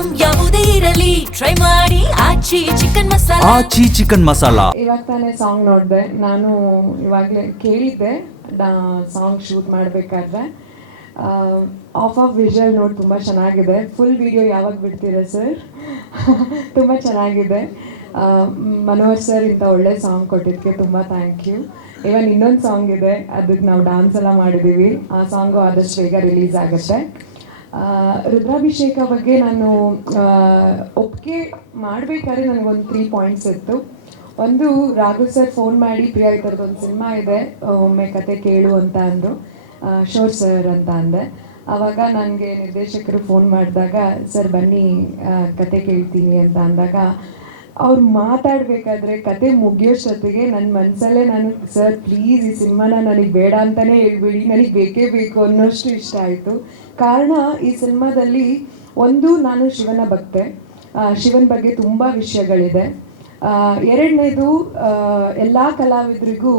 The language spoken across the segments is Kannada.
ಐಟಂ ಯಾವುದೇ ಇರಲಿ ಟ್ರೈ ಮಾಡಿ ಆಚಿ ಚಿಕನ್ ಮಸಾಲಾ. ಇವಾಗ ತಾನೇ ಸಾಂಗ್ ನೋಡಿದೆ ನಾನು, ಇವಾಗಲೇ ಕೇಳಿದ್ದೆ ಸಾಂಗ್ ಶೂಟ್ ಮಾಡಬೇಕಾದ್ರೆ. ಆಫ್ ವಿಜುವಲ್ ನೋಡಿ ತುಂಬ ಚೆನ್ನಾಗಿದೆ. ಫುಲ್ ವಿಡಿಯೋ ಯಾವಾಗ ಬಿಡ್ತೀರಾ ಸರ್? ತುಂಬ ಚೆನ್ನಾಗಿದೆ. ಮನೋಹರ್ ಸರ್ ಇಂಥ ಒಳ್ಳೆ ಸಾಂಗ್ ಕೊಟ್ಟಿದ್ದಕ್ಕೆ ತುಂಬ ಥ್ಯಾಂಕ್ ಯು. ಇವನ್ ಇನ್ನೊಂದು ಸಾಂಗ್ ಇದೆ, ಅದಕ್ಕೆ ನಾವು ಡ್ಯಾನ್ಸ್ ಎಲ್ಲ ಮಾಡಿದ್ದೀವಿ. ಆ ಸಾಂಗು ಆದಷ್ಟು ಬೇಗ ರಿಲೀಸ್ ಆಗುತ್ತೆ. ರುದ್ರಾಭಿಷೇಕ ಬಗ್ಗೆ ನಾನು ಒಪ್ಪಿಗೆ ಮಾಡಬೇಕಾದ್ರೆ ನನಗೊಂದು 3 ಪಾಯಿಂಟ್ಸ್ ಇತ್ತು. ಒಂದು, ರಾಘು ಸರ್ ಫೋನ್ ಮಾಡಿ ಪ್ರಿಯಾ ಈ ಥರದ್ದು ಒಂದು ಸಿನಿಮಾ ಇದೆ, ಒಮ್ಮೆ ಕತೆ ಕೇಳು ಅಂತ ಅಂದರು. ಶೋರ್ ಸರ್ ಅಂತ ಅಂದೆ. ಆವಾಗ ನನಗೆ ನಿರ್ದೇಶಕರು ಫೋನ್ ಮಾಡಿದಾಗ, ಸರ್ ಬನ್ನಿ ಕತೆ ಕೇಳ್ತೀನಿ ಅಂತ ಅಂದಾಗ, ಅವ್ರು ಮಾತಾಡಬೇಕಾದ್ರೆ ಕತೆ ಮುಗಿಯೋಷ್ಟೊತ್ತಿಗೆ ನನ್ನ ಮನಸ್ಸಲ್ಲೇ ನಾನು, ಸರ್ ಪ್ಲೀಸ್ ಈ ಸಿನಿಮಾನ ನನಗೆ ಬೇಡ ಅಂತಲೇ ಹೇಳ್ಬಿಡಿ, ನನಗೆ ಬೇಕೇ ಬೇಕು ಅನ್ನೋಷ್ಟು ಇಷ್ಟ ಆಯಿತು. ಕಾರಣ, ಈ ಸಿನಿಮಾದಲ್ಲಿ ಒಂದು, ನಾನು ಶಿವನ ಭಕ್ತೆ, ಶಿವನ ಬಗ್ಗೆ ತುಂಬ ವಿಷಯಗಳಿದೆ. ಎರಡನೇದು, ಎಲ್ಲ ಕಲಾವಿದರಿಗೂ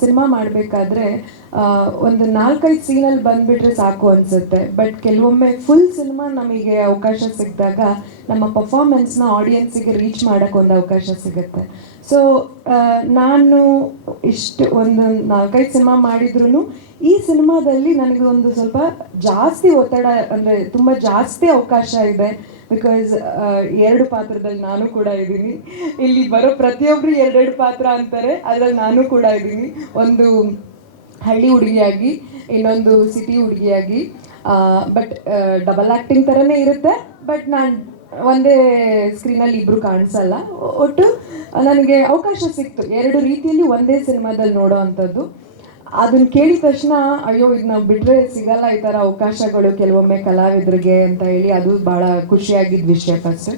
ಸಿನಿಮಾ ಮಾಡಬೇಕಾದ್ರೆ ಒಂದು 4-5 ಸೀನಲ್ಲಿ ಬಂದುಬಿಟ್ರೆ ಸಾಕು ಅನಿಸುತ್ತೆ. ಬಟ್ ಕೆಲವೊಮ್ಮೆ ಫುಲ್ ಸಿನಿಮಾ ನಮಗೆ ಅವಕಾಶ ಸಿಕ್ಕಿದಾಗ ನಮ್ಮ ಪರ್ಫಾರ್ಮೆನ್ಸ್ನ ಆಡಿಯನ್ಸಿಗೆ ರೀಚ್ ಮಾಡೋಕ್ಕೆ ಒಂದು ಅವಕಾಶ ಸಿಗುತ್ತೆ. ಸೊ ನಾನು ಇಷ್ಟು ಒಂದು 4-5 ಸಿನಿಮಾ ಮಾಡಿದ್ರೂ ಈ ಸಿನಿಮಾದಲ್ಲಿ ನನಗೆ ಒಂದು ಸ್ವಲ್ಪ ಜಾಸ್ತಿ ಒತ್ತಡ, ಅಂದರೆ ತುಂಬ ಜಾಸ್ತಿ ಅವಕಾಶ ಇದೆ. ಬಿಕಾಸ್ 2 ಪಾತ್ರದಲ್ಲಿ ನಾನು ಕೂಡ ಇದ್ದೀನಿ. ಇಲ್ಲಿ ಬರೋ ಪ್ರತಿಯೊಬ್ಬರು 2 ಪಾತ್ರ ಅಂತಾರೆ, ಅದರಲ್ಲಿ ನಾನು ಕೂಡ ಇದ್ದೀನಿ. ಒಂದು ಹಳ್ಳಿ ಹುಡುಗಿಯಾಗಿ, ಇನ್ನೊಂದು ಸಿಟಿ ಹುಡುಗಿಯಾಗಿ. ಬಟ್ ಡಬಲ್ ಆ್ಯಕ್ಟಿಂಗ್ ಥರನೇ ಇರುತ್ತೆ. ಬಟ್ ನಾನು ಒಂದೇ ಸ್ಕ್ರೀನಲ್ಲಿ ಇಬ್ಬರು ಕಾಣಿಸಲ್ಲ. ಒಟ್ಟು ನನಗೆ ಅವಕಾಶ ಸಿಕ್ತು 2 ರೀತಿಯಲ್ಲಿ ಒಂದೇ ಸಿನಿಮಾದಲ್ಲಿ ನೋಡೋ ಅಂಥದ್ದು. ಅದನ್ನು ಕೇಳಿದ ತಕ್ಷಣ, ಅಯ್ಯೋ ಇದು ನಾವು ಬಿಟ್ಟರೆ ಸಿಗಲ್ಲ ಈ ಥರ ಅವಕಾಶಗಳು ಕೆಲವೊಮ್ಮೆ ಕಲಾವಿದರಿಗೆ ಅಂತ ಹೇಳಿ, ಅದು ಭಾಳ ಖುಷಿಯಾಗಿದ್ದ ವಿಷಯ ಫಸ್ಟು.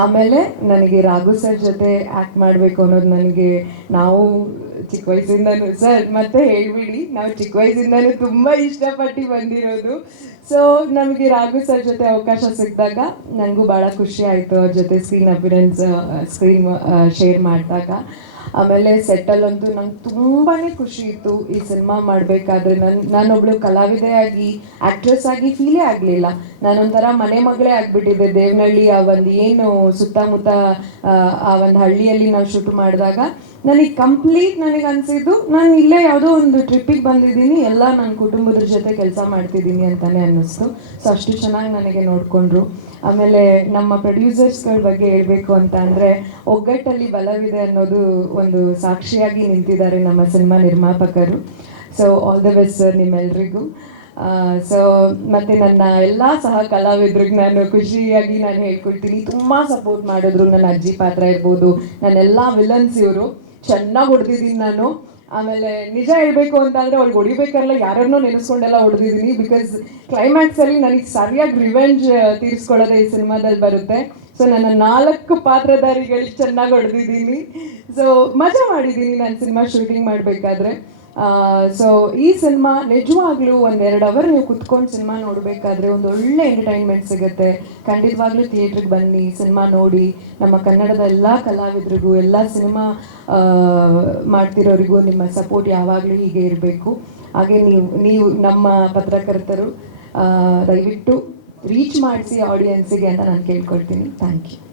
ಆಮೇಲೆ ನನಗೆ ರಾಘು ಸರ್ ಜೊತೆ ಆ್ಯಕ್ಟ್ ಮಾಡಬೇಕು ಅನ್ನೋದು ನನಗೆ, ನಾವು ಚಿಕ್ಕ ವಯಸ್ಸಿಂದನೂ, ಸರ್ ಮತ್ತೆ ಹೇಳ್ಬಿಡಿ, ನಾವು ಚಿಕ್ಕ ವಯಸ್ಸಿಂದನೂ ತುಂಬ ಇಷ್ಟಪಟ್ಟು ಬಂದಿರೋದು. ಸೊ ನಮಗೆ ರಾಘು ಸರ್ ಜೊತೆ ಅವಕಾಶ ಸಿಕ್ಕಿದಾಗ ನನಗೂ ಭಾಳ ಖುಷಿ ಆಯಿತು, ಅವ್ರ ಜೊತೆ ಸ್ಕ್ರೀನ್ ಶೇರ್ ಮಾಡಿದಾಗ. ಆಮೇಲೆ ಸೆಟ್ಟಲ್ಲಂತೂ ನಂಗೆ ತುಂಬಾ ಖುಷಿ ಇತ್ತು ಈ ಸಿನಿಮಾ ಮಾಡಬೇಕಾದ್ರೆ. ನಾನೊಬ್ಳು ಕಲಾವಿದೆಯಾಗಿ, ಆ್ಯಕ್ಟ್ರೆಸ್ ಆಗಿ ಫೀಲೇ ಆಗಲಿಲ್ಲ. ನಾನೊಂಥರ ಮನೆ ಮಗಳೇ ಆಗಿಬಿಟ್ಟಿದ್ದೆ. ದೇವನಹಳ್ಳಿ ಆ ಒಂದು ಏನು ಸುತ್ತಮುತ್ತ ಆ ಒಂದು ಹಳ್ಳಿಯಲ್ಲಿ ನಾವು ಶೂಟ್ ಮಾಡಿದಾಗ ನನಗೆ ಅನಿಸಿದ್ದು, ನಾನು ಇಲ್ಲೇ ಯಾವುದೋ ಒಂದು ಟ್ರಿಪ್ಪಿಗೆ ಬಂದಿದ್ದೀನಿ, ಎಲ್ಲ ನನ್ನ ಕುಟುಂಬದ ಜೊತೆ ಕೆಲಸ ಮಾಡ್ತಿದ್ದೀನಿ ಅಂತಲೇ ಅನ್ನಿಸ್ತು. ಸೊ ಅಷ್ಟು ಚೆನ್ನಾಗಿ ನನಗೆ ನೋಡಿಕೊಂಡ್ರು. ಆಮೇಲೆ ನಮ್ಮ ಪ್ರೊಡ್ಯೂಸರ್ಸ್ಗಳ ಬಗ್ಗೆ ಹೇಳಬೇಕು ಅಂತ ಅಂದರೆ, ಒಗ್ಗಟ್ಟಲ್ಲಿ ಬಲವಿದೆ ಅನ್ನೋದು ಒಂದು ಸಾಕ್ಷಿಯಾಗಿ ನಿಂತಿದ್ದಾರೆ ನಮ್ಮ ಸಿನಿಮಾ ನಿರ್ಮಾಪಕರು. So all the best sir ನಿಮ್ಮೆಲ್ರಿಗೂ. ಸೊ ಮತ್ತು ನನ್ನ ಎಲ್ಲ ಸಹ ಕಲಾವಿದ್ರಿಗೆ ನಾನು ಖುಷಿಯಾಗಿ ನಾನು ಹೇಳ್ಕೊಳ್ತೀನಿ, ತುಂಬ ಸಪೋರ್ಟ್ ಮಾಡಿದ್ರು. ನನ್ನ ಅಜ್ಜಿ ಪಾತ್ರ ಇರ್ಬೋದು, ನನ್ನೆಲ್ಲ ವಿಲನ್ಸ್ ಇವರು ಚೆನ್ನಾಗಿ ಹೊಡೆದಿದ್ದೀನಿ ನಾನು. ಆಮೇಲೆ ನಿಜ ಹೇಳಬೇಕು ಅಂತಂದರೆ, ಅವ್ಳಿಗೆ ಹೊಡಿಬೇಕಾರಲ್ಲ ಯಾರನ್ನೋ ನೆನೆಸ್ಕೊಂಡೆಲ್ಲ ಹೊಡೆದಿದ್ದೀನಿ. ಬಿಕಾಸ್ ಕ್ಲೈಮ್ಯಾಕ್ಸಲ್ಲಿ ನನಗೆ ಸರಿಯಾಗಿ ರಿವೆಂಜ್ ತೀರಿಸ್ಕೊಳ್ಳೋದೇ ಈ ಸಿನಿಮಾದಲ್ಲಿ ಬರುತ್ತೆ. ಸೊ ನನ್ನ 4 ಪಾತ್ರಧಾರಿಗಳಿಗೆ ಚೆನ್ನಾಗಿ ಹೊಡೆದಿದ್ದೀನಿ. ಸೊ ಮಜಾ ಮಾಡಿದ್ದೀನಿ ನಾನು ಸಿನಿಮಾ ಶೂಟಿಂಗ್ ಮಾಡಬೇಕಾದ್ರೆ. ಸೊ ಈ ಸಿನಿಮಾ ನಿಜವಾಗ್ಲೂ 1-2 ಅವರ್ ನೀವು ಕುತ್ಕೊಂಡು ಸಿನಿಮಾ ನೋಡಬೇಕಾದ್ರೆ ಒಂದು ಒಳ್ಳೆ ಎಂಟರ್ಟೈನ್ಮೆಂಟ್ ಸಿಗುತ್ತೆ. ಖಂಡಿತವಾಗ್ಲೂ ಥಿಯೇಟ್ರಿಗೆ ಬನ್ನಿ, ಸಿನಿಮಾ ನೋಡಿ. ನಮ್ಮ ಕನ್ನಡದ ಎಲ್ಲ ಕಲಾವಿದರಿಗೂ, ಎಲ್ಲ ಸಿನಿಮಾ ಮಾಡ್ತಿರೋರಿಗೂ ನಿಮ್ಮ ಸಪೋರ್ಟ್ ಯಾವಾಗಲೂ ಹೀಗೆ ಇರಬೇಕು. ಹಾಗೆ ನೀವು ನಮ್ಮ ಪತ್ರಕರ್ತರು ದಯವಿಟ್ಟು ರೀಚ್ ಮಾಡಿಸಿ ಆಡಿಯನ್ಸಿಗೆ ಅಂತ ನಾನು ಕೇಳ್ಕೊಳ್ತೀನಿ. Thank you.